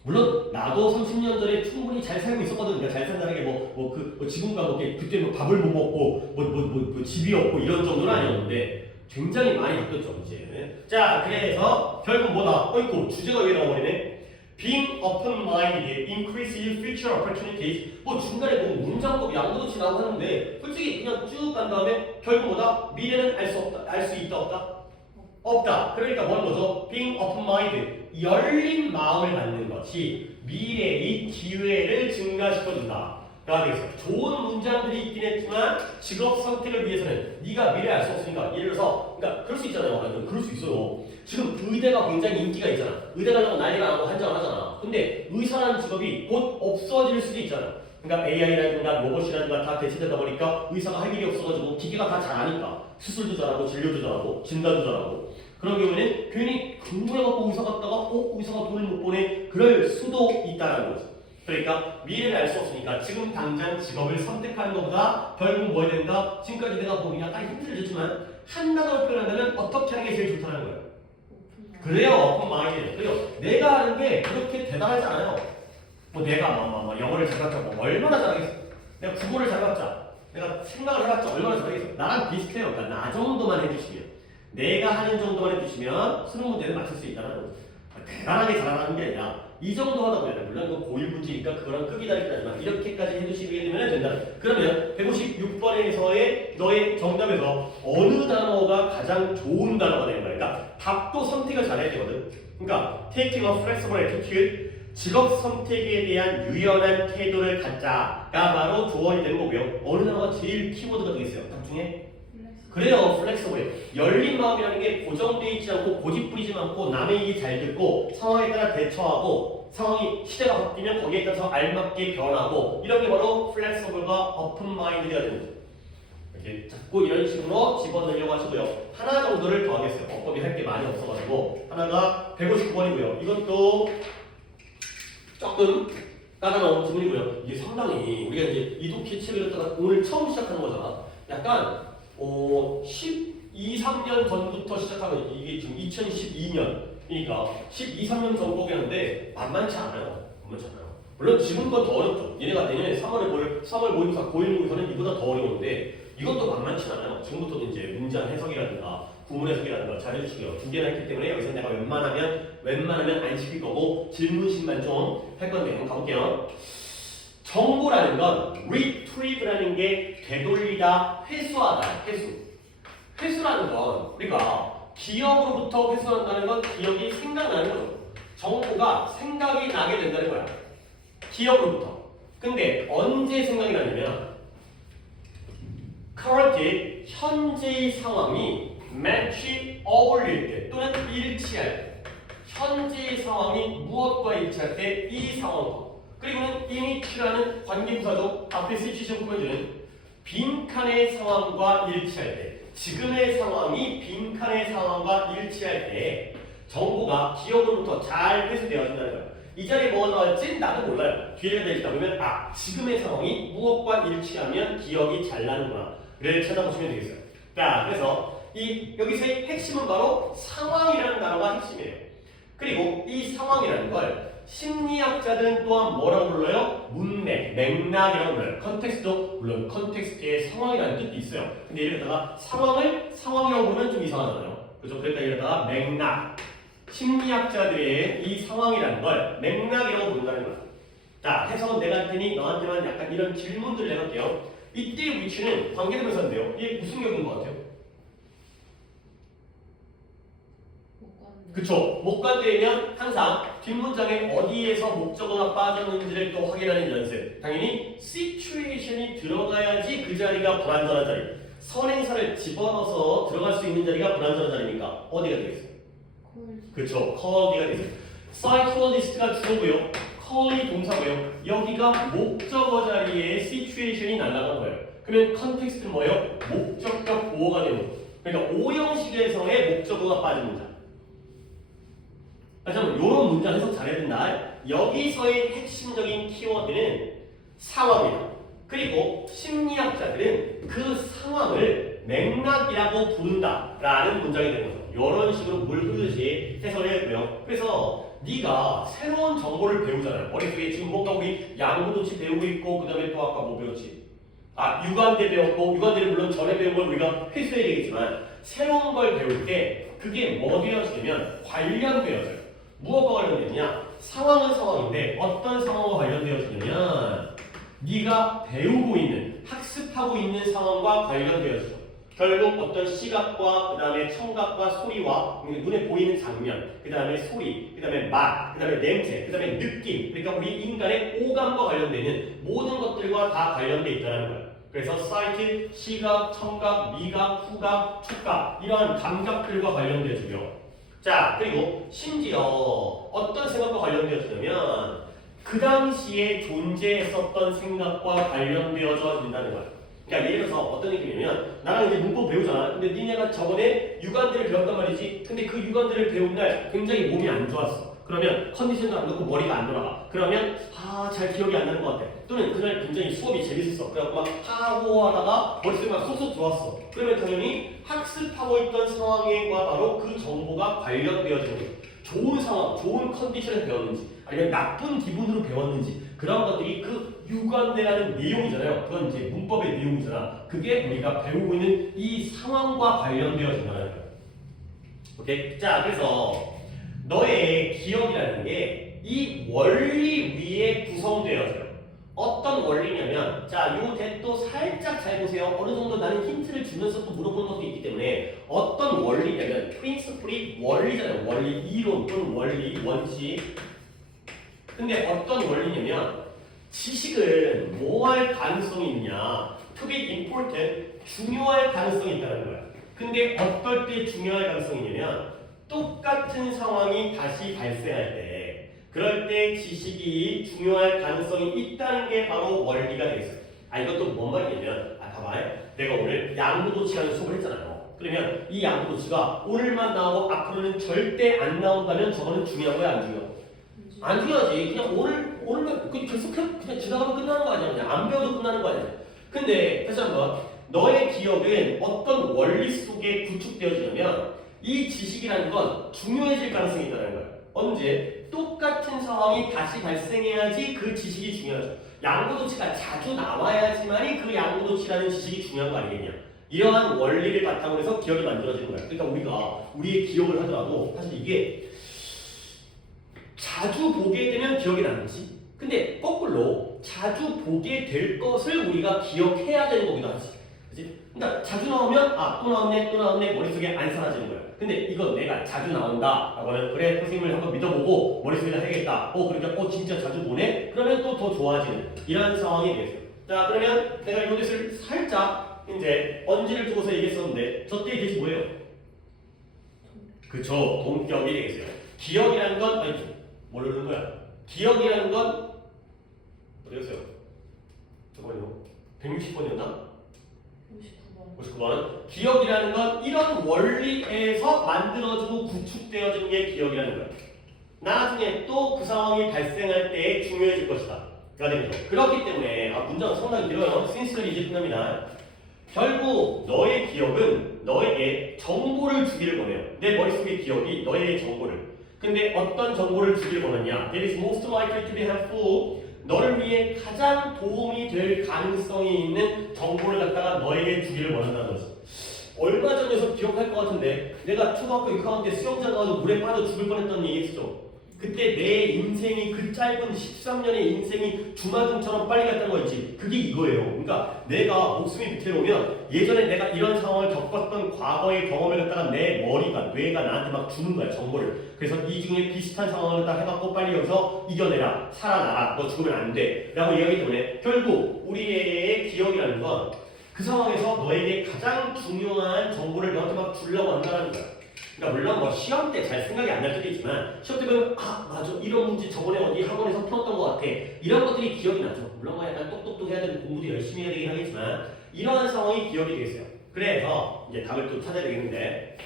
물론 나도 30년 전에 충분히 잘 살고 있었거든. 내가 잘 산다는 게 지금과 그때 뭐 밥을 못 먹고 집이 없고 이런 정도는 아니었는데 굉장히 많이 바뀌었죠 이제. 자, 그래서 결국 뭐다? 어이구 주제가 왜 나와버리네? Being open-minded increases future opportunities. 뭐 중간에 뭐 문장법 양도치 나오고 하는데 솔직히 그냥 쭉 간 다음에 결국 뭐다? 미래는 알 수 없다. 알 수 있다 없다? 없다. 그러니까 뭐는 거죠? Being open-minded. 열린 마음을 갖는 것이 미래의 기회를 증가시켜준다. 가 되겠어요. 좋은 문장들이 있긴 했지만 직업 선택을 위해서는 네가 미래 알 수 없으니까 예를 들어서 그러니까 그럴 수 있잖아요. 그럴 수 있어요. 지금 의대가 굉장히 인기가 있잖아. 의대 가려고 난리가 나고 한장을 하잖아. 근데 의사라는 직업이 곧 없어질 수도 있잖아. 그러니까 AI라든가 로봇이라든가 다 대체되다 보니까 의사가 할 일이 없어가지고 기계가 다 잘하니까 수술도 잘하고 진료도 잘하고 진단도 잘하고 그런 경우에는 괜히 궁금해갖고 의사 갔다가 의사가 돈을 못 보내 그럴 수도 있다는 거죠. 그러니까 미래를 알 수 없으니까 지금 당장 직업을 선택하는 것보다 결국 뭐 해야 된다? 지금까지 내가 뭐 약간 힌트를 줬지만 한 단어로 표현한다면 어떻게 하는 게 제일 좋다는 거예요? 그래요, 오픈 마인드. 그래요. 내가 하는 게 그렇게 대단하지 않아요. 뭐 내가 영어를 잘봤자 뭐 얼마나 잘하겠어? 내가 국어를 잘봤자, 내가 생각을 해봤자 얼마나 잘하겠어? 나랑 비슷해요. 그러니까 나 정도만 해주시면, 내가 하는 정도만 해주시면 수능 문제를 맞출 수 있다는 거죠. 대단하게 잘하는 게 아니라 이 정도 하다 보면 물론 그 고1 문제니까 그거랑 급이 다르긴 하지만 이렇게까지 해주시게 되면 된다. 그러면 156번에서의 너의 정답에서 어느 단어가 가장 좋은 단어가 되는 거야? 그러니까 답도 선택을 잘해야 되거든. 그러니까 taking a flexible attitude 직업 선택에 대한 유연한 태도를 갖자가 바로 조언이 되는 거고요. 어느 단어가 제일 키워드가 되겠어요? 답 중에? 그래요, 플렉서블해. 열린 마음이라는 게 고정되어 있지 않고 고집부리지 않고 남의 얘기 잘 듣고 상황에 따라 대처하고 상황이 시대가 바뀌면 거기에 따라서 알맞게 변하고 이런 게 바로 플렉서블과 오픈마인드가 되는 거죠. 이렇게 자꾸 이런 식으로 집어넣으려고 하시고요. 하나 정도를 더하겠어요. 어법이 할 게 많이 없어가지고 하나가 159번이고요. 이것도 조금 까다로운 질문이고요. 이게 상당히 우리가 이제 이독희 책을 갖다가 오늘 처음 시작하는 거잖아. 약간 12, 3년 전부터 시작하면 이게 지금 2012년이니까 12, 3년 전 거겠는데 만만치 않아요. 만만치 않아요. 물론 지금 건 더 어렵죠. 얘네가 내년에 3월 모의고사 고1 모의고사는 이보다 더 어려운데 이것도 만만치 않아요. 지금부터는 이제 문장 해석이라든가 구문 해석이라든가 잘 해주시고요. 두 개나 했기 때문에 여기서 내가 웬만하면 안 시킬 거고 질문식만 좀 할 건데 한번 가볼게요. 정보라는 건 retrieve라는 게 되돌리다, 회수하다, 회수라는 건 우리가 기억으로부터 회수한다는 건 기억이 생각나는 거죠. 정보가 생각이 나게 된다는 거야. 기억으로부터. 근데 언제 생각이 나냐면 current 현재의 상황이 match 어울릴 때 또는 일치할 때 현재의 상황이 무엇과 일치할 때 이 상황과 그리고는 init라는 관계부사죠. 앞에 situation 보여주는 빈칸의 상황과 일치할 때 지금의 상황이 빈칸의 상황과 일치할 때 정보가 기억으로부터 잘 회수되어진다는 거예요. 이 자리에 뭐가 나올지 나도 몰라요. 뒤에 되있다 보면 지금의 상황이 무엇과 일치하면 기억이 잘 나는구나 를 찾아보시면 되겠어요. 자, 그래서 여기서의 핵심은 바로 상황이라는 단어가 핵심이에요. 그리고 이 상황이라는 걸 심리학자들은 또한 뭐라고 불러요? 문맥, 맥락이라고 불러요. 컨텍스트도 물론 컨텍스트에 상황이라는 뜻도 있어요. 근데 이러다가 상황이라고 보면 좀 이상하잖아요. 그죠? 그러니까 이러다가 맥락, 심리학자들의 이 상황이라는 걸 맥락이라고 부른다는 거야. 자, 해석은 내가 할 테니 너한테만 약간 이런 질문들을 해볼게요. 이때 위치는 관계대명사인데요. 이게 무슨 격인 것 같아요? 그쵸. 목관되면 항상 뒷문장에 어디에서 목적어가 빠졌는지를 또 확인하는 연습. 당연히 situation이 들어가야지 그 자리가 불완전한 자리. 선행사를 집어넣어서 들어갈 수 있는 자리가 불완전한 자리니까 어디가 되겠어요? 그쵸. call이가 되겠어요. psychologist가 주어고요. call이 동사고요. 여기가 목적어 자리에 situation이 날아간 거예요. 그러면 컨텍스트는 뭐예요? 목적격 보호가 되는 거죠. 그러니까 오형식에서의 목적어가 빠진 문장. 잠깐만, 요런 문장 해석 잘해야 된다. 여기서의 핵심적인 키워드는 상황이다. 그리고 심리학자들은 그 상황을 맥락이라고 부른다라는 문장이 되는 거죠. 이런 식으로 물 흐르듯이 해석을 해야 되고요. 그래서 네가 새로운 정보를 배우잖아요. 머릿속에 지금 뭔가 우리 양구도치 배우고 있고 그 다음에 또 아까 뭐 배웠지? 유관대 배웠고 유관대를 물론 전에 배운 걸 우리가 회수해야 되겠지만 새로운 걸 배울 때 그게 뭐 되어지냐면 관련되어져요. 무엇과 관련되느냐? 상황은 상황인데 어떤 상황과 관련되어지냐면 네가 배우고 있는, 학습하고 있는 상황과 관련되어지죠. 결국 어떤 시각과 그 다음에 청각과 소리와 눈에 보이는 장면, 그 다음에 소리, 그 다음에 맛, 그 다음에 냄새, 그 다음에 느낌, 그러니까 우리 인간의 오감과 관련되는 모든 것들과 다 관련되어 있다는 거예요. 그래서 사이트, 시각, 청각, 미각, 후각, 촉각 이러한 감각들과 관련되어지고요. 자, 그리고 심지어 어떤 생각과 관련되어지냐면 그 당시에 존재했었던 생각과 관련되어져 된다는 거야. 그러니까 예를 들어서 어떤 느낌이냐면 나랑 이제 문법 배우잖아. 근데 니네가 저번에 유관들을 배웠단 말이지. 근데 그 유관들을 배운 날 굉장히 몸이 안 좋았어. 그러면 컨디션도 안 좋고 머리가 안 돌아가. 그러면 잘 기억이 안 나는 것 같아. 또는 그날 굉장히 수업이 재밌었어. 그래갖고 막 하고 하다가 머릿속에 막 쏙쏙 들어왔어. 그러면 당연히 학습하고 있던 상황과 바로 그 정보가 관련되어지는 거예요. 좋은 상황, 좋은 컨디션을 배웠는지 아니면 나쁜 기분으로 배웠는지 그런 것들이 그 유관대라는 내용이잖아요. 그건 이제 문법의 내용이잖아. 그게 우리가 배우고 있는 이 상황과 관련되어진다는 거예요. 오케이? 자, 그래서 너의 기억이라는 게 이 원리 위에 구성되어져요. 어떤 원리냐면 요 대도 살짝 잘 보세요. 어느 정도 나는 힌트를 주면서 또 물어보는 것도 있기 때문에 어떤 원리냐면 프린시플이 원리잖아요. 원리, 이론 또는 원리, 원칙. 근데 어떤 원리냐면 지식은 뭐 할 가능성이 있냐? To be important, 중요할 가능성이 있다는 거야. 근데 어떨 때 중요할 가능성이 있냐면 똑같은 상황이 다시 발생할 때 그럴 때 지식이 중요할 가능성이 있다는 게 바로 원리가 되겠어요. 이것도 뭔 말이냐면 자, 봐봐. 내가 오늘 양보도치라는 수업을 했잖아요. 그러면 이 양보도치가 오늘만 나오고 앞으로는 절대 안 나온다면 저거는 중요한 거야, 안 중요해? 안 중요하지. 그냥 오늘만 계속 그냥 지나가면 끝나는 거 아니야? 그냥 안 배워도 끝나는 거 아니야? 근데 다시 한번 너의 기억은 어떤 원리 속에 구축되어지냐면 이 지식이라는 건 중요해질 가능성이 있다는 거야. 언제? 똑같은 상황이 다시 발생해야지 그 지식이 중요하죠. 양보도치가 자주 나와야지만이 그 양보도치라는 지식이 중요한 거 아니겠냐? 이러한 원리를 바탕으로 해서 기억이 만들어지는 거야. 그러니까 우리가 우리의 기억을 하더라도 사실 이게 자주 보게 되면 기억이 나는지, 근데 거꾸로 자주 보게 될 것을 우리가 기억해야 되는 거기도 하지. 그치? 그러니까 자주 나오면 또 나왔네 머릿속에 안 사라지는 거야. 근데 이거 내가 자주 나온다 라고는 그래 선생님을 한번 믿어보고 머릿속에다 해야겠다. 그러니까 진짜 자주 보네? 그러면 또 더 좋아지는 이런 상황이 되겠어요. 자, 그러면 내가 이것을 살짝 이제 언지를 두고서 얘기했었는데 저 때의 뜻이 뭐예요? 그쵸, 동격이 되겠어요. 기억이라는 건 아니죠. 모르는 거야. 기억이라는 건 어디였어요? 잠깐만요. 160번이었나? 59번. 기억이라는 건 이런 원리에서 만들어지고 구축되어진 게 기억이라는 거야. 나중에 또 그 상황이 발생할 때 중요해질 것이다. 가 되는 거죠. 그렇기 때문에 문장은 상당히 길어요. 신스들이 이제 끝납니다. 결국 너의 기억은 너에게 정보를 주기를 원해요. 내 머릿속의 기억이 너의 정보를. 근데 어떤 정보를 주기를 원하냐? That is most likely to be helpful. 너를 위해 가장 도움이 될 가능성이 있는 정보를 갖다가 너에게 주기를 원한다는 거지. 얼마 전에서 기억할 것 같은데 내가 초등학교 6학년 때 수영장 가서 물에 빠져 죽을 뻔했던 얘기 했었죠. 그때 내 인생이 그 짧은 13년의 인생이 주마등처럼 빨리 갔다는 거 있지. 그게 이거예요. 그러니까 내가 목숨이 밑에오면 예전에 내가 이런 상황을 겪었던 과거의 경험을 갖다가 내 머리가 뇌가 나한테 막 주는 거야, 정보를. 그래서 이 중에 비슷한 상황을 딱 해갖고 빨리 여기서 이겨내라, 살아나라, 너 죽으면 안 돼 라고 이야기 때문에 결국 우리의 기억이라는 건 그 상황에서 너에게 가장 중요한 정보를 너한테 막 주려고 한다는 거야. 그러니까 물론 뭐 시험 때 잘 생각이 안 날 때도 있지만 시험 때 보면 맞아, 이런 문제 저번에 어디 학원에서 풀었던 것 같아, 이런 것들이 기억이 나죠. 물론 뭐 약간 똑똑똑해야 되고 공부도 열심히 해야 되긴 하겠지만 이러한 상황이 기억이 되겠어요. 그래서 이제 답을 또 찾아야 되겠는데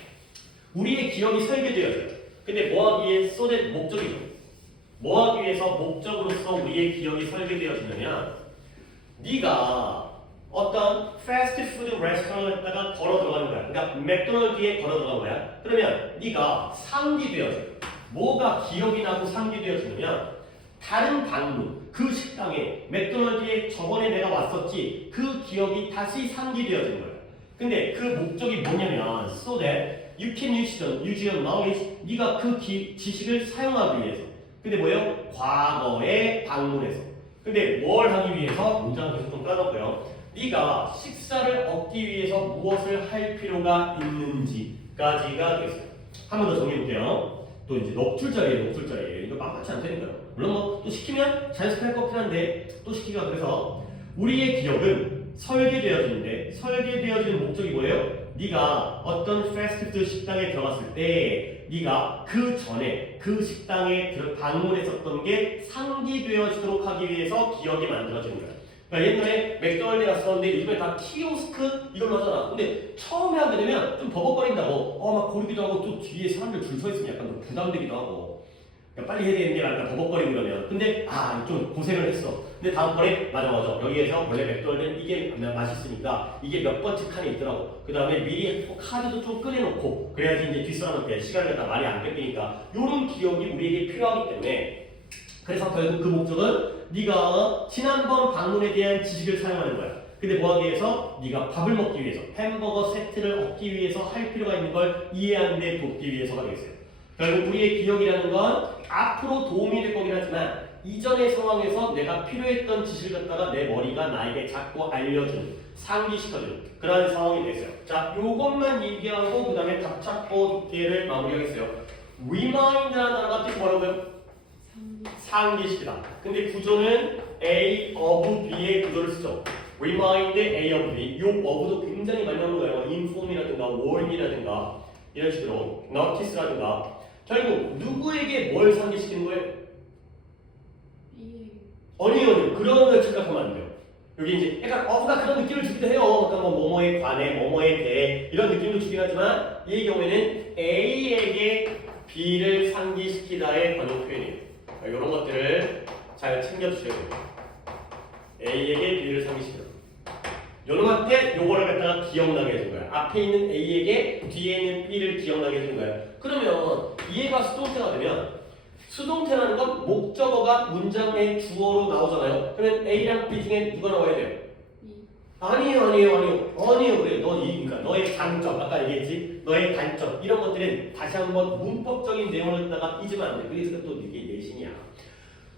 우리의 기억이 설계되어져요. 근데 뭐하기 위해 쏟은 목적이죠. 뭐하기 위해서 목적으로서 우리의 기억이 설계되어지냐면 네가 어떤 패스트푸드 레스토랑에다가 걸어 들어가는 거야. 그러니까 맥도날드에 걸어 들어간 거야. 그러면 네가 상기되어져. 뭐가 기억이 나고 상기되어지냐면 다른 방문, 그 식당에 맥도날드에 저번에 내가 왔었지, 그 기억이 다시 상기되어지는 거야. 근데 그 목적이 뭐냐면 so that you can use your knowledge. 네가 그 지식을 사용하기 위해서. 근데 뭐예요? 과거에 방문해서. 근데 뭘 하기 위해서? 문장을 계속 좀 까놓고요. 네가 식사를 얻기 위해서 무엇을 할 필요가 있는지까지가 되겠어요. 한 번 더 정리해볼게요. 또 이제 넉줄짜리예요. 이거 만만치 않다니까요. 물론 뭐 또 시키면 자연스럽게 할 것 같긴 한데 또 시키기가 그래서 우리의 기억은 설계되어지는데 설계되어지는 목적이 뭐예요? 네가 어떤 패스트푸드 식당에 들어갔을 때 네가 그 전에 그 식당에 방문했었던 게 상기되어지도록 하기 위해서 기억이 만들어지는 거야. 그러니까 옛날에 맥도날드에 갔었는데 요즘에 다 키오스크 이걸로 하잖아. 근데 처음에 하게 되면 좀 버벅거린다고 막 고르기도 하고 또 뒤에 사람들 줄 서 있으면 약간 좀 부담되기도 하고 그러니까 빨리 해야 되는 게 아니라 버벅거리고 그러면 근데 좀 고생을 했어. 근데 다음번에 맞아 여기에서 원래 맥도날드는 이게 맛있으니까 이게 몇 번째 칸에 있더라고. 그 다음에 미리 카드도 좀 꺼내놓고 그래야지 이제 뒷사람한테 시간을 갖다 말이 안 뺏기니까 이런 기억이 우리에게 필요하기 때문에 그래서 결국 그 목적은 네가 지난번 방문에 대한 지식을 사용하는 거야. 근데 뭐하기 위해서? 네가 밥을 먹기 위해서 햄버거 세트를 얻기 위해서 할 필요가 있는 걸 이해하는 데 돕기 위해서가 되겠어요. 결국 우리의 기억이라는 건 앞으로 도움이 될 거긴 하지만 이전의 상황에서 내가 필요했던 지식을 갖다가 내 머리가 나에게 자꾸 알려주는, 상기시켜주는 그런 상황이 되겠어요. 자, 요것만 얘기하고 그 다음에 답 찾고 독해를 마무리하겠어요. remind라는 단어가 뜻이 뭐라고요? 상기시키다. 근데 구조는 A of B의 구조를 쓰죠. remind A of B. 요 of도 굉장히 많이 나오는 거예요. inform이라든가 warn이라든가 이런 식으로 notice라든가 결국 누구에게 뭘 상기시키는 거예요? 아니요. 그런 걸 착각하면 안 돼요. 여기 이제 약간 어부가 그런 느낌을 주기도 해요. 그러니까 뭐 뭐뭐에 관해, 뭐뭐에 대해 이런 느낌도 주긴 하지만 이 경우에는 A에게 B를 상기시키다의 관용 표현이에요. 이런 것들을 잘 챙겨주셔야 돼요. A에게 B를 상기시키다. 요놈한테 요거를 갖다가 기억나게 해준 거야. 앞에 있는 A에게 뒤에 있는 B를 기억나게 해준 거야. 그러면 얘가 수동태가 되면 수동태라는 건 목적어가 문장의 주어로 나오잖아요. 그러면 A랑 B 중에 누가 나와야 돼요? 아니에요. 그래. 그러니까 너의 장점, 아까 얘기했지? 너의 단점, 이런 것들은 다시 한번 문법적인 내용을 갖다가 잊으면 안 돼. 그래서 또 이게 내신이야.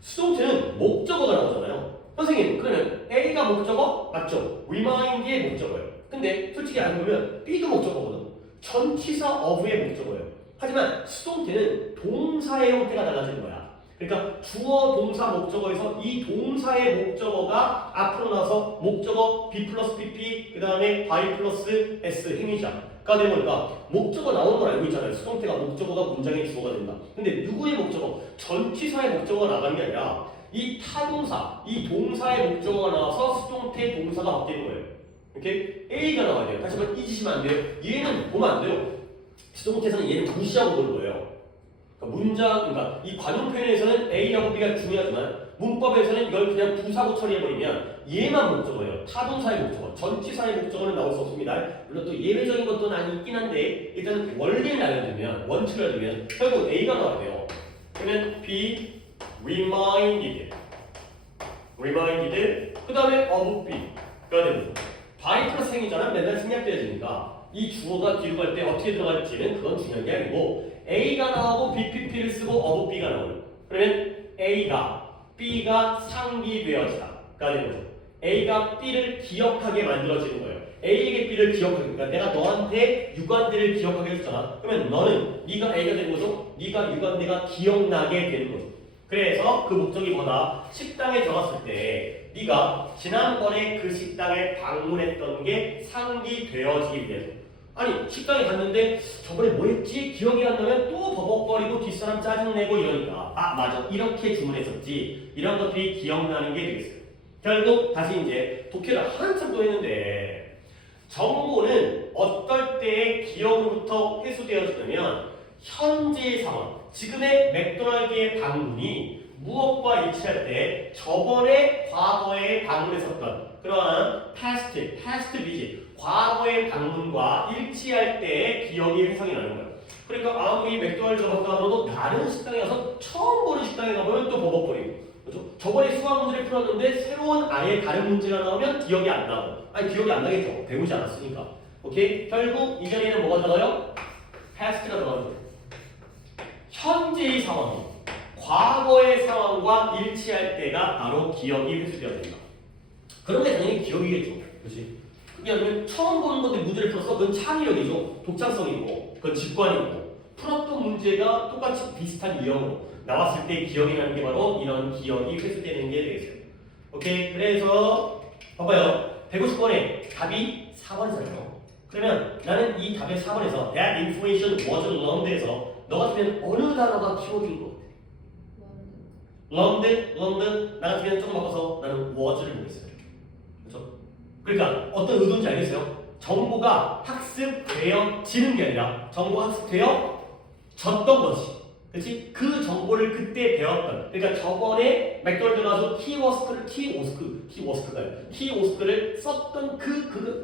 수동태는 목적어가 나오잖아요. 선생님, 그러면 A가 목적어? 맞죠? remind의 목적어예요. 근데 솔직히 알고 보면 B도 목적어거든. 전치사 of의 목적어예요. 하지만 수동태는 동사의 형태가 달라지는 거야. 그러니까 주어, 동사, 목적어에서 이 동사의 목적어가 앞으로 나서 목적어 B 플러스 PP 그 다음에 by 플러스 S 행위자가 되는 거니까 목적어 나오는 걸 알고 있잖아요. 수동태가 목적어가 문장의 주어가 된다. 근데 누구의 목적어? 전치사의 목적어가 나가는 게 아니라 이 타동사, 이 동사의 목적어가 나와서 수동태 동사가 바뀌는 거예요. 이렇게 A가 나와야 돼요. 다시 한번 잊으시면 안 돼요. 얘는 보면 안 돼요. 수동태에서는 얘는 무시하고 보는 거예요. 그러니까 이 관용 표현에서는 A하고 B가 중요하지만 문법에서는 이걸 그냥 부사고 처리해버리면 얘만 목적어예요. 타동사의 목적어, 전치사의 목적어는 나올 수 없습니다. 물론 또 예외적인 것도 있긴 한데 일단 원리를 알려주면, 원칙을 알려주면 결국 A가 나와야 돼요. 그러면 B reminded 그 다음에 of B가 되는 by 플러스 행위자는 맨날 생략되어지니까 이 주어가 뒤로 갈 때 어떻게 들어갈지는 그건 중요한 게 아니고 A가 나오고 BPP를 쓰고 of B가 나오는 그러면 A가 B가 상기되어지다가 되는 거죠. A가 B를 기억하게 만들어지는 거예요. A에게 B를 기억하게, 그러니까 내가 너한테 유관대를 기억하게 했잖아. 그러면 너는 네가 A가 되는 거죠. 네가 유관대가 기억나게 되는 거죠. 그래서 그 목적이 뭐다? 식당에 들어갔을 때 네가 지난번에 그 식당에 방문했던 게 상기되어지기 위해서. 아니 식당에 갔는데 저번에 뭐 했지? 기억이 안 나면 또 버벅거리고 뒷사람 짜증내고 이러니까 아 맞아 이렇게 주문했었지. 이런 것들이 기억나는 게 되겠어요. 결국 다시 이제 독해를 한참 또 했는데 정보는 어떨 때의 기억으로부터 회수되어지냐면 현재의 상황, 지금의 맥도날드의 방문이 무엇과 일치할 때 저번에 과거에 방문했었던 그러한 past visit, 과거의 방문과 일치할 때의 기억이 회상이 나는 거예요. 그러니까 아무리 맥도날드가 갔다 하더라도 다른 식당에 가서 처음 보는 식당에 가보면 또 버벅거리고 그렇죠? 저번에 수학 문제를 풀었는데 새로운 아예 다른 문제가 나오면 기억이 안 나고 아니 기억이 안 나겠죠. 배우지 않았으니까. 오케이? 결국 이 자리에는 뭐가 들어가요? past가 들어가는 거예요. 현재의 상황이 과거의 상황과 일치할 때가 바로 기억이 회수되어야 된다. 그런 게 당연히 기억이겠죠. 그렇지? 그게 아니면 처음 보는 건데 문제를 풀었어? 그건 창의력이죠. 독창성이고 그건 직관이고 풀었던 문제가 똑같이 비슷한 유형으로 나왔을 때 기억이 나는 게 바로 이런 기억이 회수되는 게 되겠어요. 오케이? 그래서 봐봐요. 150번에 답이 4번이잖아요. 그러면 나는 이 답의 4번에서 that information was learned에서 너 같으면 어느 단어가 키워드인 것 같아? learned? 나 같으면 조금 바꿔서 나는 was를 보겠어요. 그렇죠? 그러니까 어떤 의도인지 알겠어요? 정보가 학습되어지는 게 아니라 정보가 학습되어졌던 것이 그렇지? 그 정보를 그때 배웠던 그러니까 저번에 맥도날드 가서 키오스크를 썼던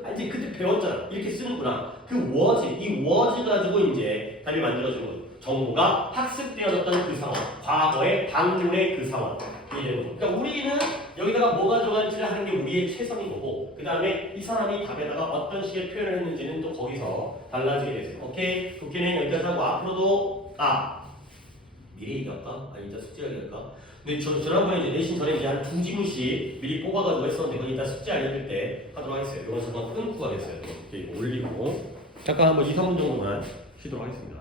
알지? 그때 배웠잖아. 이렇게 쓰는구나. 그 이 was 가지고 이제 답이 만들어지는 거죠. 정보가 학습되어졌던 그 상황, 과거의 방문의 그 상황. 그러니까 우리는 여기다가 뭐가 들어갈지를 하는 게 우리의 최선인 거고 그 다음에 이 사람이 답에다가 어떤 식의 표현을 했는지는 또 거기서 달라지게 되세요. 오케이? 독해는 여기까지 하고 앞으로도 미리 얘기할까? 아니 이따 숙제 얘기할까? 근데 지난번에 이제 내신 전에 이제 한 2지문씩 미리 뽑아가지고 했었는데 그건 이따 숙제 알려줄 때 하도록 하겠어요. 이건 잠깐 끊고 가겠어요. 이렇게 올리고 잠깐 한번 2, 3분 정도만 쉬도록 하겠습니다.